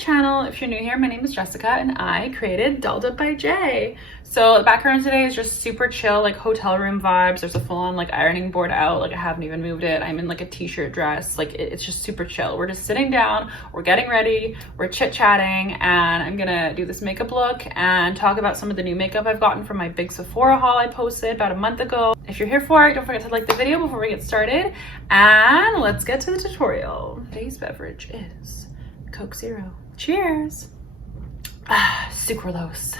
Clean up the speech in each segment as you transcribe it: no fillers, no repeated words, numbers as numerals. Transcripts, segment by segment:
channel. If you're new here, my name is Jessica and I created Dolled Up by J. So the background today is just super chill, like hotel room vibes. There's a full-on like ironing board out, like I haven't even moved it. I'm in like a t-shirt dress, like it's just super chill. We're just sitting down, we're getting ready, we're chit-chatting, and I'm gonna do this makeup look and talk about some of the new makeup I've gotten from my big Sephora haul I posted about a month ago. If you're here for it, don't forget to like the video before we get started, and let's get to the tutorial. Today's beverage is Coke Zero. Cheers. Sucralose.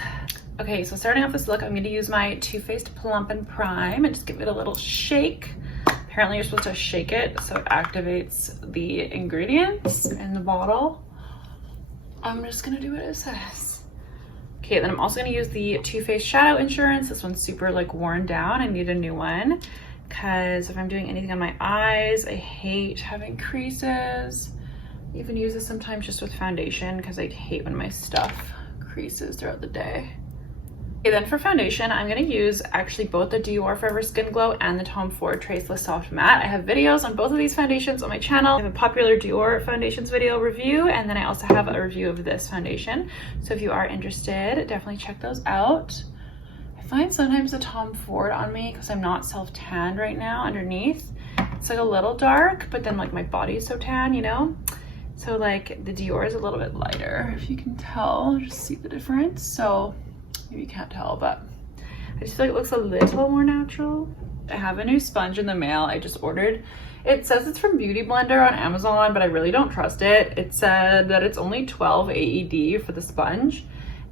Okay, so starting off this look, I'm going to use my Too Faced Plump and Prime and just give it a little shake. Apparently you're supposed to shake it so it activates the ingredients in the bottle. I'm just going to do what it says. Okay, then I'm also going to use the Too Faced Shadow Insurance. This one's super like worn down. I need a new one because if I'm doing anything on my eyes, I hate having creases. I even use this sometimes just with foundation because I hate when my stuff creases throughout the day. Okay, then for foundation, I'm going to use actually both the Dior Forever Skin Glow and the Tom Ford Traceless Soft Matte. I have videos on both of these foundations on my channel. I have a popular Dior foundations video review, and then I also have a review of this foundation. So if you are interested, definitely check those out. I find sometimes the Tom Ford on me, because I'm not self-tanned right now underneath, it's like a little dark, but then like my body is so tan, you know? So like the Dior is a little bit lighter, if you can tell, just see the difference. So maybe you can't tell, but I just feel like it looks a little more natural. I have a new sponge in the mail I just ordered. It says it's from Beauty Blender on Amazon, but I really don't trust it. It said that it's only 12 AED for the sponge,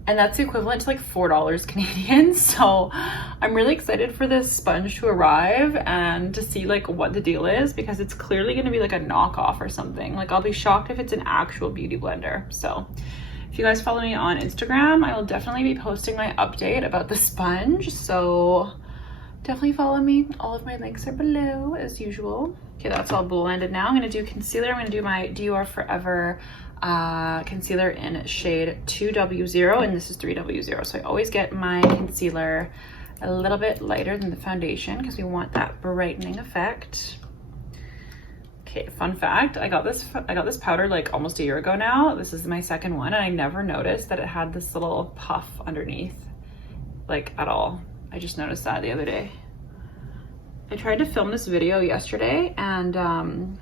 and that's the equivalent to like $4 Canadian. So I'm really excited for this sponge to arrive and to see like what the deal is, because it's clearly going to be like a knockoff or something. Like I'll be shocked if it's an actual Beauty Blender. So if you guys follow me on Instagram, I will definitely be posting my update about the sponge. So definitely follow me. All of my links are below as usual. Okay, that's all blended now. I'm going to do concealer. I'm going to do my Dior Forever concealer in shade 2W0, and this is 3W0. So I always get my concealer a little bit lighter than the foundation because we want that brightening effect. Okay, fun fact, I got this powder like almost a year ago now. This is my second one, and I never noticed that it had this little puff underneath, like at all. I just noticed that the other day. I tried to film this video yesterday, and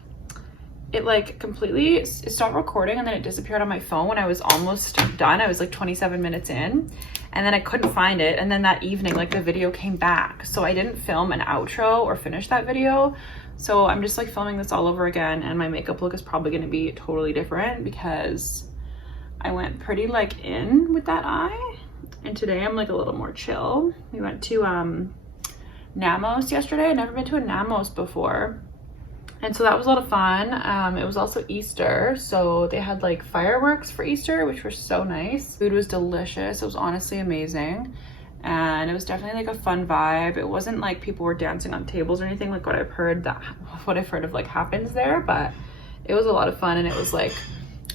it like completely, it stopped recording, and then it disappeared on my phone when I was almost done. I was like 27 minutes in, and then I couldn't find it. And then that evening, like the video came back. So I didn't film an outro or finish that video. So I'm just like filming this all over again, and my makeup look is probably going to be totally different because I went pretty like in with that eye, and today I'm like a little more chill. We went to Namos yesterday. I'd never been to a Namos before, and so that was a lot of fun. It was also Easter, so they had like fireworks for Easter, which were so nice. Food was delicious. It was honestly amazing. And it was definitely like a fun vibe. It wasn't like people were dancing on tables or anything like what I've heard of like happens there, but it was a lot of fun. And it was like,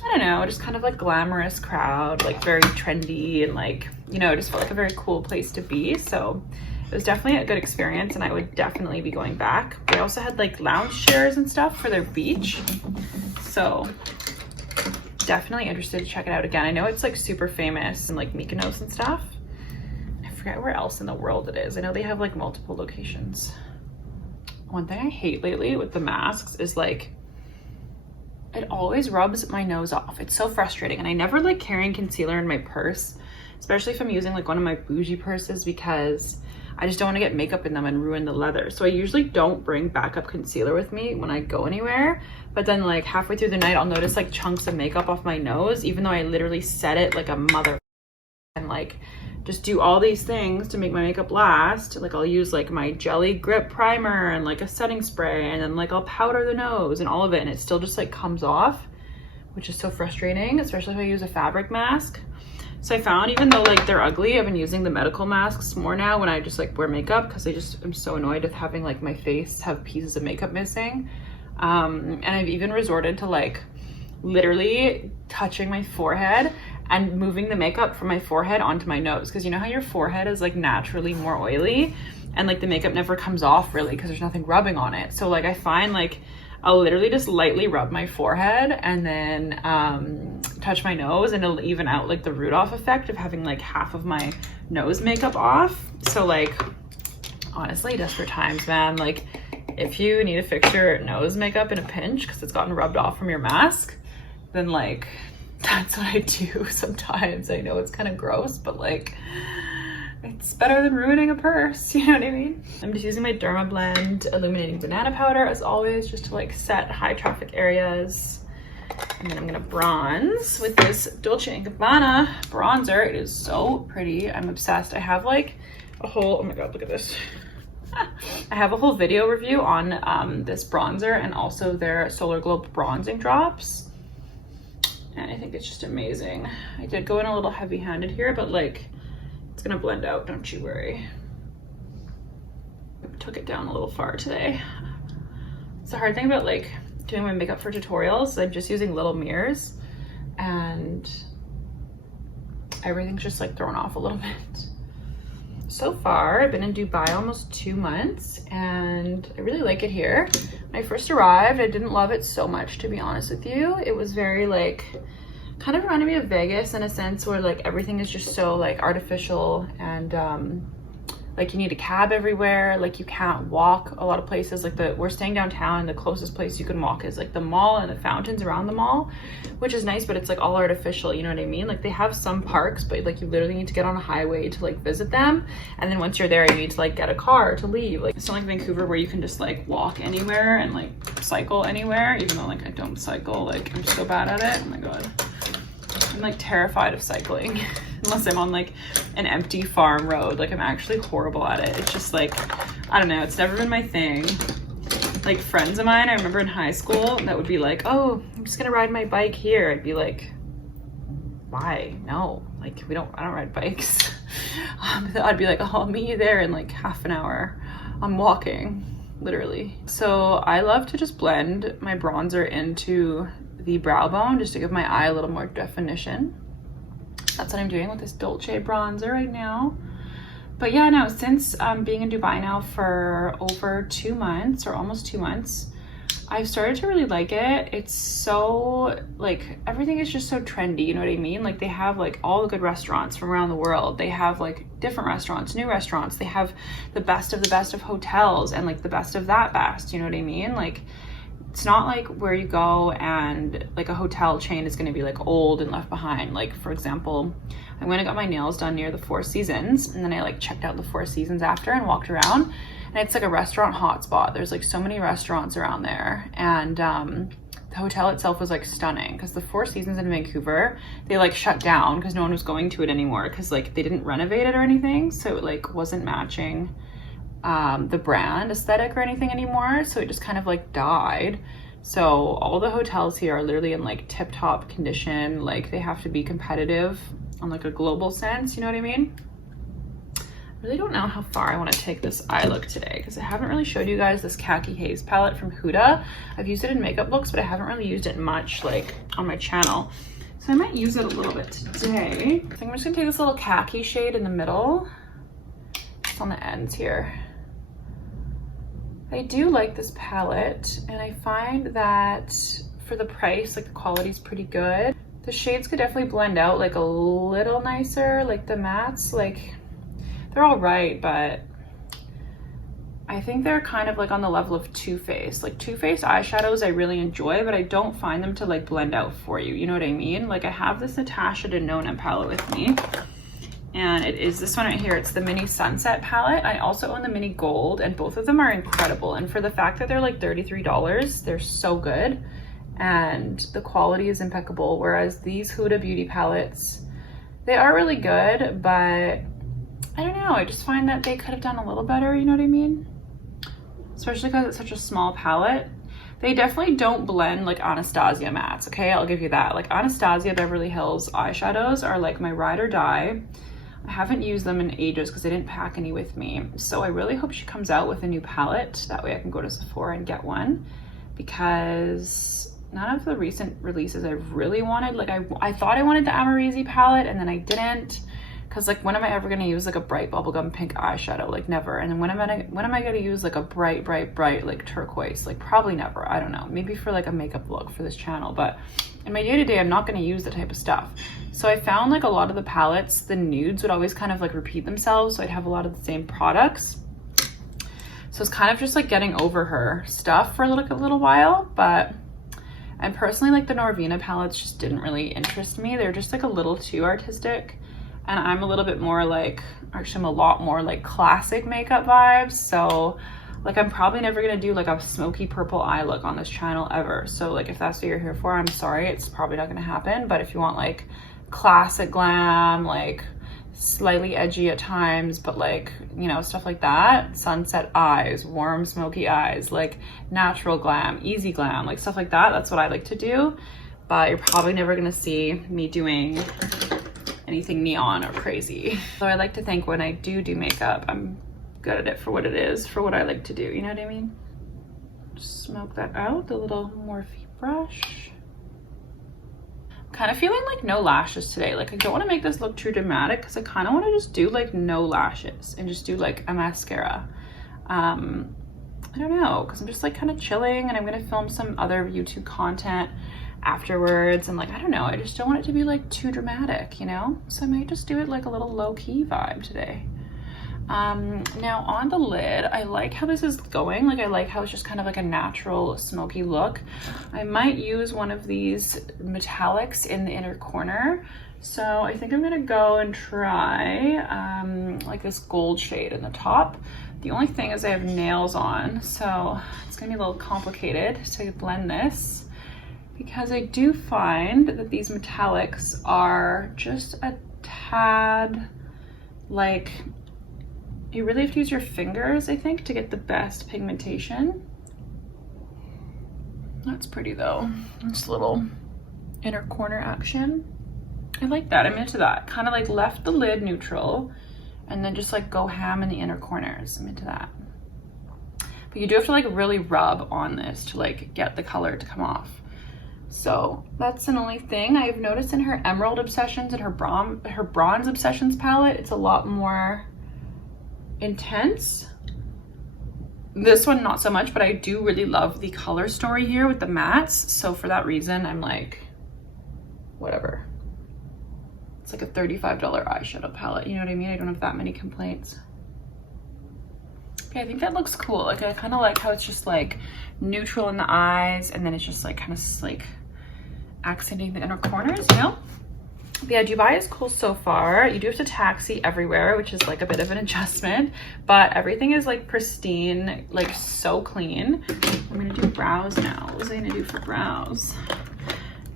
I don't know, just kind of like glamorous crowd, like very trendy, and like, you know, it just felt like a very cool place to be. So it was definitely a good experience, and I would definitely be going back. They also had like lounge chairs and stuff for their beach, so definitely interested to check it out again. I know it's like super famous in like Mykonos and stuff. I forget where else in the world it is. I know they have like multiple locations. One thing I hate lately with the masks is like, it always rubs my nose off. It's so frustrating, and I never like carrying concealer in my purse, especially if I'm using like one of my bougie purses, because I just don't want to get makeup in them and ruin the leather. So I usually don't bring backup concealer with me when I go anywhere, but then like halfway through the night I'll notice like chunks of makeup off my nose, even though I literally set it like a mother, and like just do all these things to make my makeup last. Like I'll use like my Jelly Grip primer and like a setting spray, and then like I'll powder the nose and all of it, and it still just like comes off, which is so frustrating, especially if I use a fabric mask. So I found, even though like they're ugly, I've been using the medical masks more now when I just like wear makeup, because I'm so annoyed with having like my face have pieces of makeup missing. And I've even resorted to like literally touching my forehead and moving the makeup from my forehead onto my nose, because you know how your forehead is like naturally more oily, and like the makeup never comes off really because there's nothing rubbing on it. So like I find like I'll literally just lightly rub my forehead and then touch my nose, and it'll even out like the Rudolph effect of having like half of my nose makeup off. So like, honestly, desperate times, man. Like, if you need to fix your nose makeup in a pinch because it's gotten rubbed off from your mask, then like, that's what I do sometimes. I know it's kind of gross, but like, it's better than ruining a purse, you know what I mean? I'm just using my Derma Blend Illuminating Banana Powder as always, just to like set high traffic areas. And then I'm gonna bronze with this Dolce & Gabbana bronzer. It is so pretty. I'm obsessed. I have like a whole, oh my God, look at this. I have a whole video review on this bronzer and also their Solar Glow bronzing drops. And I think it's just amazing. I did go in a little heavy-handed here, but like, it's gonna blend out, don't you worry. Took it down a little far today. It's the hard thing about like doing my makeup for tutorials. I'm just using little mirrors and everything's just like thrown off a little bit. So far, I've been in Dubai almost 2 months and I really like it here. When I first arrived, I didn't love it so much, to be honest with you. It was very like, kind of reminded me of Vegas in a sense where like everything is just so like artificial and like you need a cab everywhere, like you can't walk a lot of places. Like we're staying downtown and the closest place you can walk is like the mall and the fountains around the mall, which is nice, but it's like all artificial, you know what I mean? Like they have some parks, but like you literally need to get on a highway to like visit them, and then once you're there you need to like get a car to leave. Like it's not like Vancouver where you can just like walk anywhere and like cycle anywhere, even though like I don't cycle, like I'm so bad at it. Oh my God, I'm like terrified of cycling unless I'm on like an empty farm road. Like I'm actually horrible at it. It's just like, I don't know, it's never been my thing. Like friends of mine, I remember in high school that would be like, oh, I'm just gonna ride my bike here. I'd be like, why? No, like I don't ride bikes. I'd be like, oh, I'll meet you there in like half an hour. I'm walking, literally. So I love to just blend my bronzer into the brow bone just to give my eye a little more definition. That's what I'm doing with this Dolce bronzer right now. But yeah, no, since being in Dubai now for over 2 months or almost 2 months, I've started to really like it. It's so like, everything is just so trendy, you know what I mean? Like they have like all the good restaurants from around the world. They have like different restaurants, new restaurants. They have the best of hotels and like the best of that best, you know what I mean? Like, it's not like where you go and like a hotel chain is going to be like old and left behind. Like for example, I went and got my nails done near the Four Seasons, and then I like checked out the Four Seasons after and walked around, and it's like a restaurant hotspot. There's like so many restaurants around there, and the hotel itself was like stunning because the Four Seasons in Vancouver, they like shut down because no one was going to it anymore because like they didn't renovate it or anything, so it like wasn't matching the brand aesthetic or anything anymore, so it just kind of like died. So all the hotels here are literally in like tip-top condition. Like they have to be competitive on like a global sense, you know what I mean? I really don't know how far I want to take this eye look today because I haven't really showed you guys this Khaki Haze palette from Huda. I've used it in makeup looks, but I haven't really used it much like on my channel, so I might use it a little bit today. I think I'm just gonna take this little khaki shade in the middle, just on the ends here. I do like this palette, and I find that for the price, like the quality is pretty good. The shades could definitely blend out like a little nicer, like the mattes, like they're all right, but I think they're kind of like on the level of Too Faced. Like Too Faced eyeshadows I really enjoy, but I don't find them to like blend out for you, you know what I mean? Like I have this Natasha Denona palette with me, and it is this one right here. It's the mini Sunset palette. I also own the mini Gold, and both of them are incredible. And for the fact that they're like $33, they're so good, and the quality is impeccable. Whereas these Huda Beauty palettes, they are really good, but I don't know, I just find that they could have done a little better, you know what I mean? Especially because it's such a small palette. They definitely don't blend like Anastasia mattes, okay? I'll give you that. Like Anastasia Beverly Hills eyeshadows are like my ride or die. I haven't used them in ages because I didn't pack any with me. So I really hope she comes out with a new palette. That way I can go to Sephora and get one, because none of the recent releases I've really wanted. Like I thought I wanted the Amazing palette, and then I didn't Because like, when am I ever gonna use like a bright bubblegum pink eyeshadow? Like never. And then when am I gonna use like a bright like turquoise? Like probably never. I don't know. Maybe for like a makeup look for this channel, but in my day-to-day, I'm not gonna use that type of stuff. So I found like a lot of the palettes, the nudes would always kind of like repeat themselves. So I'd have a lot of the same products. So it's kind of just like getting over her stuff for a little while, but and personally, like the Norvina palettes just didn't really interest me. They're just like a little too artistic. And I'm a little bit more like, actually I'm a lot more like classic makeup vibes. So like, I'm probably never gonna do like a smoky purple eye look on this channel ever. So like, if that's what you're here for, I'm sorry, it's probably not gonna happen. But if you want like classic glam, like slightly edgy at times, but like, you know, stuff like that, sunset eyes, warm smoky eyes, like natural glam, easy glam, like stuff like that, that's what I like to do. But you're probably never gonna see me doing anything neon or crazy. So I like to think when I do makeup, I'm good at it for what it is, for what I like to do, you know what I mean? Just smoke that out, the little Morphe brush. Kind of feeling like no lashes today. Like I don't want to make this look too dramatic because I kind of want to just do like no lashes and just do like a mascara. I don't know, because I'm just like kind of chilling and I'm gonna film some other YouTube content afterwards, and like I don't know, I just don't want it to be like too dramatic, you know? So I might just do it like a little low-key vibe today. Now on the lid, I like how this is going. Like I like how it's just kind of like a natural smoky look. I might use one of these metallics in the inner corner. So I think I'm gonna go and try like this gold shade in the top. The only thing is I have nails on, so it's gonna be a little complicated to blend this, because I do find that these metallics are just a tad like, you really have to use your fingers, I think, to get the best pigmentation. That's pretty though. This little inner corner action. I like that, I'm into that. Kind of like left the lid neutral and then just like go ham in the inner corners. I'm into that. But you do have to like really rub on this to like get the color to come off. So that's the only thing I've noticed in her Emerald Obsessions and her Bronze Obsessions palette. It's a lot more intense. This one not so much, but I do really love the color story here with the mattes. So for that reason, I'm like, whatever. It's like a $35 eyeshadow palette, you know what I mean? I don't have that many complaints. Okay, I think that looks cool. Like I kind of like how it's just like neutral in the eyes, and then it's just like kind of like accenting the inner corners, you know? But yeah, Dubai is cool so far. You do have to taxi everywhere, which is like a bit of an adjustment, but everything is like pristine, like so clean. I'm gonna do brows now. What was I gonna do for brows?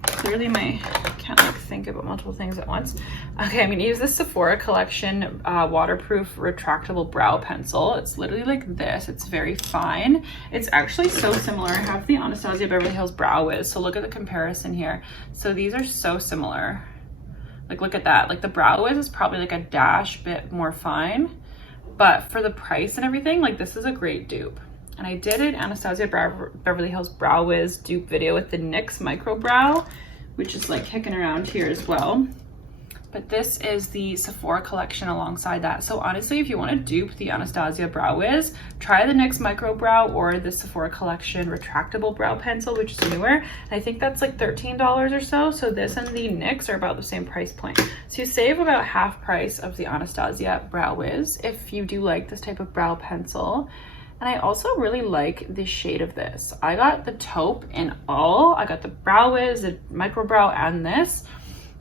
Clearly I can't like think about multiple things at once. Okay, I'm gonna use this Sephora collection waterproof retractable brow pencil. It's literally like this. It's very fine. It's actually so similar. I have the Anastasia Beverly Hills Brow Wiz, so look at the comparison here. So these are so similar. Like look at that. Like the Brow Wiz is probably like a dash bit more fine, but for the price and everything, like this is a great dupe. And I did an Anastasia Beverly Hills Brow Wiz dupe video with the NYX Micro Brow, which is like kicking around here as well. But this is the Sephora collection alongside that. So honestly, if you want to dupe the Anastasia Brow Wiz, try the NYX Micro Brow or the Sephora collection retractable brow pencil, which is newer. And I think that's like $13 or so. So this and the NYX are about the same price point. So you save about half price of the Anastasia Brow Wiz if you do like this type of brow pencil. And I also really like the shade of this. I got the taupe in all. I got the Brow Wiz, the Micro Brow, and this.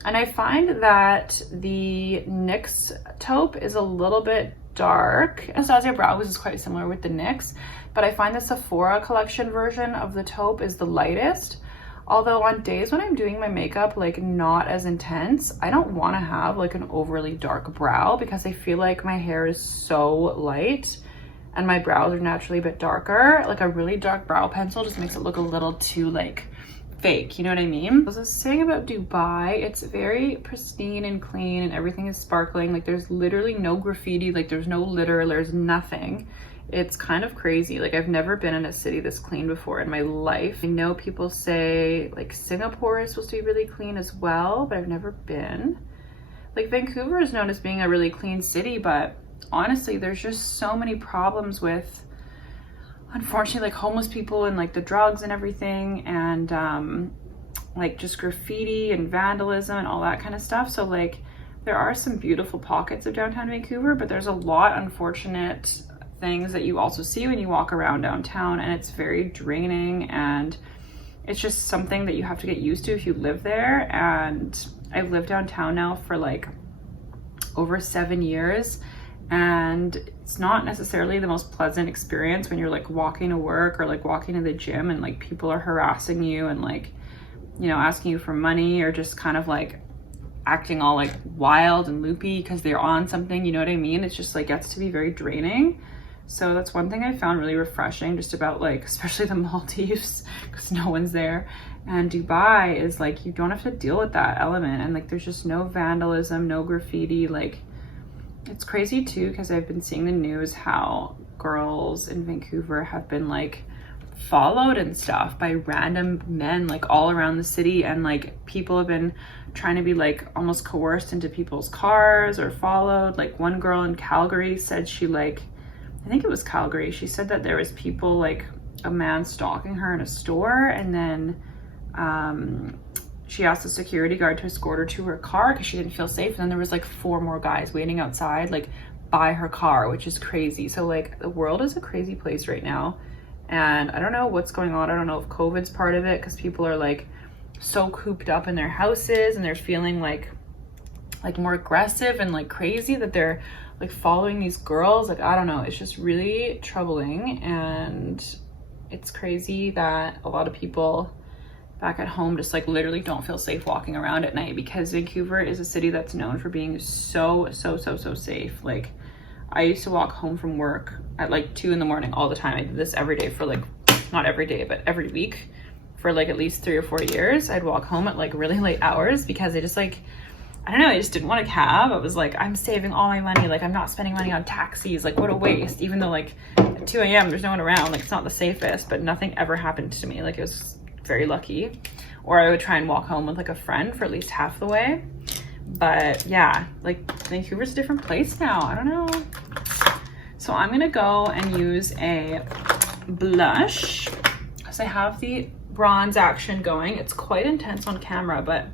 And I find that the NYX taupe is a little bit dark. Anastasia Brow Wiz is quite similar with the NYX, but I find the Sephora collection version of the taupe is the lightest. Although on days when I'm doing my makeup like not as intense, I don't want to have like an overly dark brow because I feel like my hair is so light and my brows are naturally a bit darker. Like a really dark brow pencil just makes it look a little too like fake, you know what I mean? I was saying about Dubai, it's very pristine and clean and everything is sparkling. Like there's literally no graffiti, like there's no litter, there's nothing. It's kind of crazy. Like I've never been in a city this clean before in my life. I know people say like Singapore is supposed to be really clean as well, but I've never been. like Vancouver is known as being a really clean city, but honestly, there's just so many problems with, unfortunately, like homeless people and like the drugs and everything, and like just graffiti and vandalism and all that kind of stuff. So like there are some beautiful pockets of downtown Vancouver, but there's a lot unfortunate things that you also see when you walk around downtown, and it's very draining, and it's just something that you have to get used to if you live there. And I've lived downtown now for like over 7 years, and it's not necessarily the most pleasant experience when you're like walking to work or like walking to the gym and like people are harassing you and like, you know, asking you for money, or just kind of like acting all like wild and loopy because they're on something, you know what I mean? It's just like gets to be very draining. So that's one thing I found really refreshing just about like, especially the Maldives, because no one's there, and Dubai is like, you don't have to deal with that element, and like there's just no vandalism, no graffiti. Like it's crazy too, because I've been seeing the news how girls in Vancouver have been like followed and stuff by random men like all around the city, and like people have been trying to be like almost coerced into people's cars or followed. Like one girl in Calgary said she like, I think it was Calgary, she said that there was people like a man stalking her in a store, and then she asked the security guard to escort her to her car because she didn't feel safe, and then there was like 4 more guys waiting outside like by her car, which is crazy. So like the world is a crazy place right now, and I don't know what's going on. I don't know if COVID's part of it, because people are like so cooped up in their houses and they're feeling like more aggressive and like crazy, that they're like following these girls. Like I don't know, it's just really troubling, and it's crazy that a lot of people back at home just like literally don't feel safe walking around at night, because Vancouver is a city that's known for being so safe. Like I used to walk home from work at like 2 in the morning all the time. I did this every day for like, not every day, but every week for like at least 3 or 4 years. I'd walk home at like really late hours because I just like, I don't know, I just didn't want a cab. I was like, I'm saving all my money. Like I'm not spending money on taxis. Like what a waste. Even though like at 2 a.m. there's no one around, like it's not the safest, but nothing ever happened to me. Like it was very lucky. Or I would try and walk home with like a friend for at least half the way. But yeah, like Vancouver's a different place now. I don't know. So I'm gonna go and use a blush because I have the bronze action going. It's quite intense on camera, but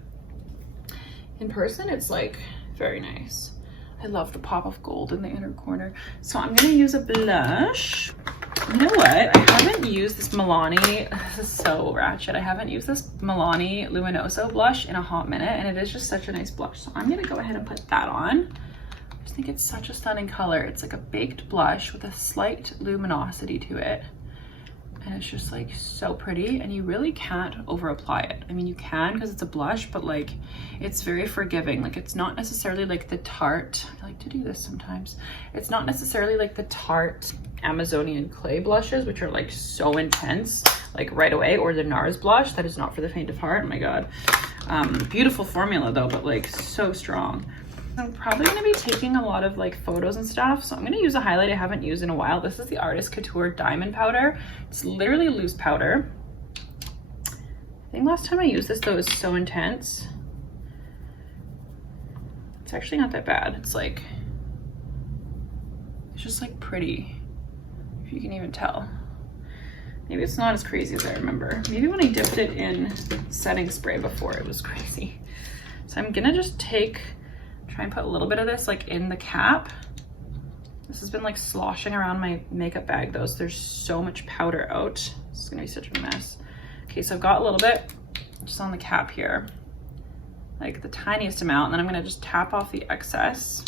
in person it's like very nice. I love the pop of gold in the inner corner. So I'm gonna use a blush. You know what? I haven't used this Milani, this is so ratchet. I haven't used this Milani Luminoso blush in a hot minute, and it is just such a nice blush. So I'm gonna go ahead and put that on. I just think it's such a stunning color. It's like a baked blush with a slight luminosity to it. And it's just like so pretty, and you really can't over apply it. I mean, you can because it's a blush, but like it's very forgiving. Like it's not necessarily like the Tarte, I like to do this sometimes. It's not necessarily like the Tarte Amazonian clay blushes, which are like so intense, like right away, or the NARS blush that is not for the faint of heart. Oh my God. Beautiful formula though, but like so strong. I'm probably going to be taking a lot of like photos and stuff, so I'm going to use a highlight I haven't used in a while. This is the Artist Couture Diamond Powder. It's literally loose powder. I think last time I used this though, it was so intense. It's actually not that bad. It's like, it's just like pretty, if you can even tell. Maybe it's not as crazy as I remember. Maybe when I dipped it in setting spray before, it was crazy. So I'm going to just try and put a little bit of this like in the cap. This has been like sloshing around my makeup bag though, so there's so much powder out. This is gonna be such a mess. Okay, so I've got a little bit just on the cap here, like the tiniest amount, and then I'm gonna just tap off the excess.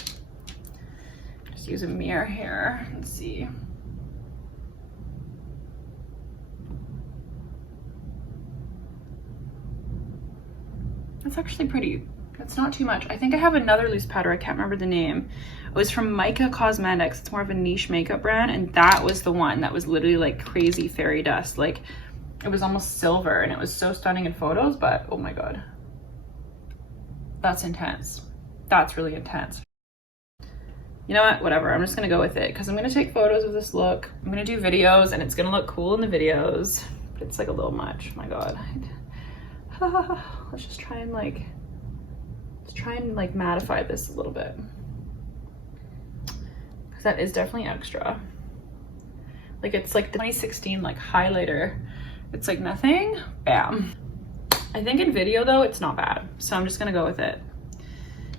Just use a mirror here and see. That's actually pretty. It's not too much. I think I have another loose powder. I can't remember the name. It was from Mica Cosmetics. It's more of a niche makeup brand, and that was the one that was literally like crazy fairy dust. Like it was almost silver, and it was so stunning in photos, but oh my God. That's intense. That's really intense. You know what? Whatever. I'm just gonna go with it because I'm gonna take photos of this look. I'm gonna do videos, and it's gonna look cool in the videos, but it's like a little much. Oh my God. Let's just try and like Let's try and like mattify this a little bit, because that is definitely extra. Like it's like the 2016 like highlighter. It's like nothing, bam. I think in video though, it's not bad. So I'm just gonna go with it.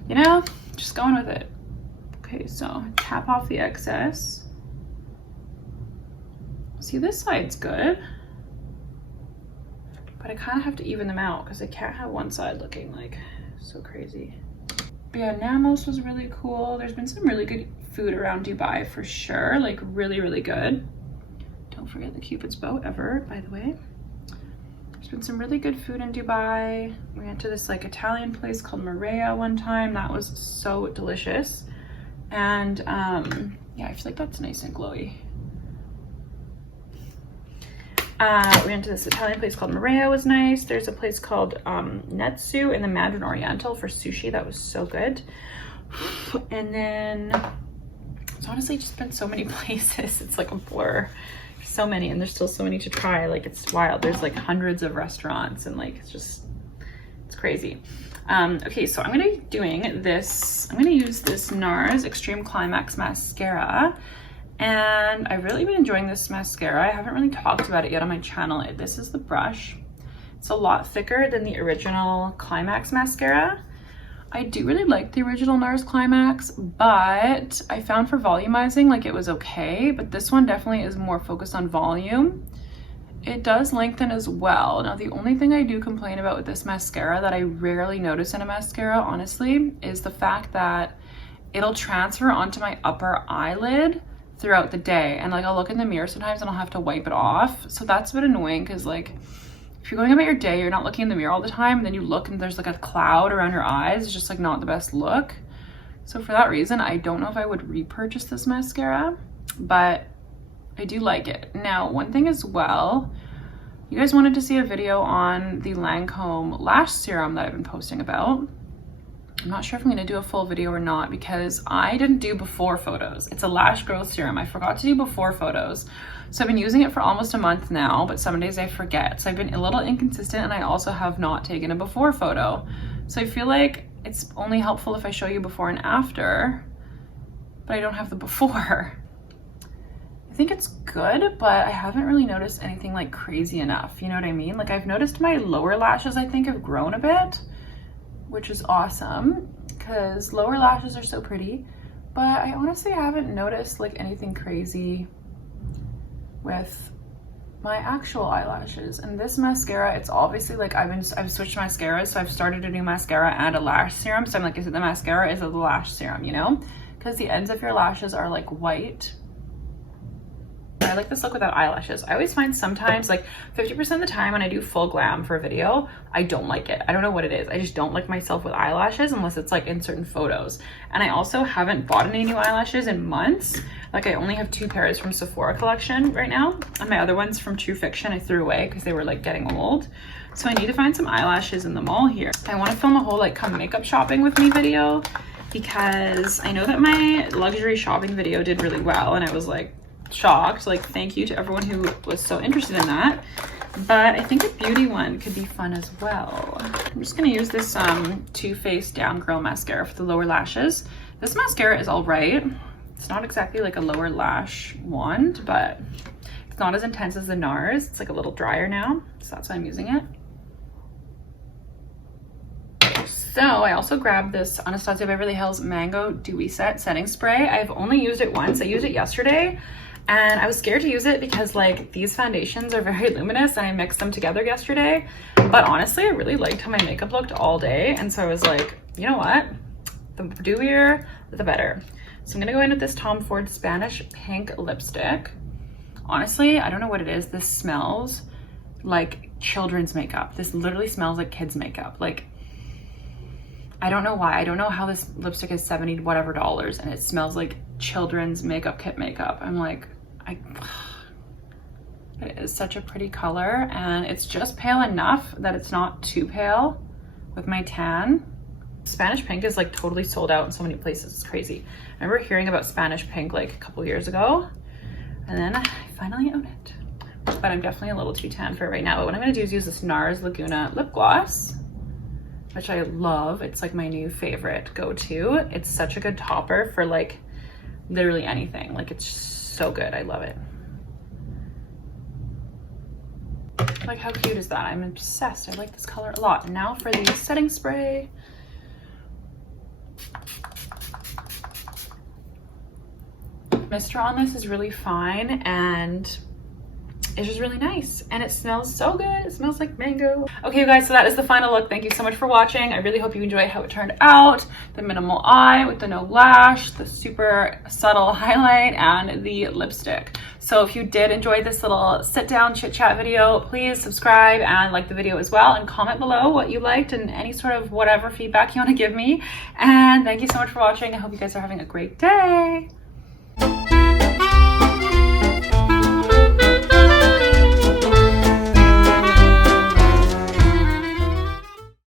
You know, just going with it. Okay, so tap off the excess. See, this side's good, but I kind of have to even them out because I can't have one side looking like so crazy. But yeah, Namos was really cool. There's been some really good food around Dubai for sure, like really, really good. Don't forget the Cupid's bow ever, by the way. There's been some really good food in Dubai. We went to this like Italian place called Maria one time. That was so delicious. And yeah, I feel like that's nice and glowy. We went to this Italian place called Maria, was nice. There's a place called Netsu in the Mandarin Oriental for sushi. That was so good. And then it's honestly just been so many places. It's like a blur. So many, and there's still so many to try. Like it's wild. There's like hundreds of restaurants, and like it's crazy. Okay, so I'm gonna be doing this. I'm gonna use this NARS Extreme Climax mascara, and I've really been enjoying this mascara. I haven't really talked about it yet on my channel. This is the brush. It's a lot thicker than the original Climax mascara. I do really like the original NARS Climax, but I found for volumizing, like it was okay, but this one definitely is more focused on volume. It does lengthen as well. Now, the only thing I do complain about with this mascara that I rarely notice in a mascara, honestly, is the fact that it'll transfer onto my upper eyelid throughout the day. And like, I'll look in the mirror sometimes and I'll have to wipe it off. So that's a bit annoying, because like, if you're going about your day, you're not looking in the mirror all the time, and then you look and there's like a cloud around your eyes. It's just like not the best look. So for that reason, I don't know if I would repurchase this mascara, but I do like it. Now, one thing as well, you guys wanted to see a video on the Lancome lash serum that I've been posting about. I'm not sure if I'm going to do a full video or not, because I didn't do before photos. It's a lash growth serum. I forgot to do before photos. So I've been using it for almost a month now, but some days I forget. So I've been a little inconsistent, and I also have not taken a before photo. So I feel like it's only helpful if I show you before and after, but I don't have the before. I think it's good, but I haven't really noticed anything like crazy enough. You know what I mean? Like, I've noticed my lower lashes, I think, have grown a bit, which is awesome, because lower lashes are so pretty, but I honestly haven't noticed like anything crazy with my actual eyelashes. And this mascara, it's obviously like I've switched mascaras, so I've started a new mascara and a lash serum. So I'm like, is it the mascara, is it the lash serum, you know? Because the ends of your lashes are like white. I like this look without eyelashes. I always find sometimes, like 50% of the time when I do full glam for a video, I don't like it. I don't know what it is. I just don't like myself with eyelashes unless it's like in certain photos. And I also haven't bought any new eyelashes in months. Like, I only have 2 pairs from Sephora collection right now, and my other ones from True Fiction I threw away because they were like getting old. So I need to find some eyelashes in the mall here. I want to film a whole like come makeup shopping with me video, because I know that my luxury shopping video did really well, and I was like shocked. Like, thank you to everyone who was so interested in that. But I think a beauty one could be fun as well. I'm just gonna use this Too Faced Down Curl mascara for the lower lashes. This mascara is all right. It's not exactly like a lower lash wand, but it's not as intense as the NARS. It's like a little drier now, so that's why I'm using it. So I also grabbed this Anastasia Beverly Hills Mango Dewy Set Setting Spray. I've only used it once. I used it yesterday, and I was scared to use it because like these foundations are very luminous, and I mixed them together yesterday. But honestly, I really liked how my makeup looked all day, and so I was like, you know what? The dewier, the better. So I'm gonna go in with this Tom Ford Spanish Pink lipstick. Honestly, I don't know what it is. This smells like children's makeup. This literally smells like kids' makeup. Like, I don't know why. I don't know how this lipstick is $70 whatever and it smells like children's makeup kit makeup. I'm like, it is such a pretty color, and it's just pale enough that it's not too pale with my tan. Spanish Pink is like totally sold out in so many places. It's crazy. I remember hearing about Spanish Pink like a couple years ago, and then I finally own it. But I'm definitely a little too tan for it right now. But what I'm gonna do is use this NARS Laguna lip gloss. which I love. It's like my new favorite go-to. It's such a good topper for like literally anything. Like it's so good. I love it. Like how cute is that? I'm obsessed. I like this color a lot. And now for the setting spray. Mister on this is really fine and it's just really nice and it smells so good. It smells like mango. Okay, you guys, so that is the final look. Thank you so much for watching. I really hope you enjoyed how it turned out. The minimal eye with the no lash, the super subtle highlight, and the lipstick. So if you did enjoy this little sit down chit chat video, please subscribe and like the video as well, and comment below what you liked and any sort of whatever feedback you want to give me. And thank you so much for watching. I hope you guys are having a great day.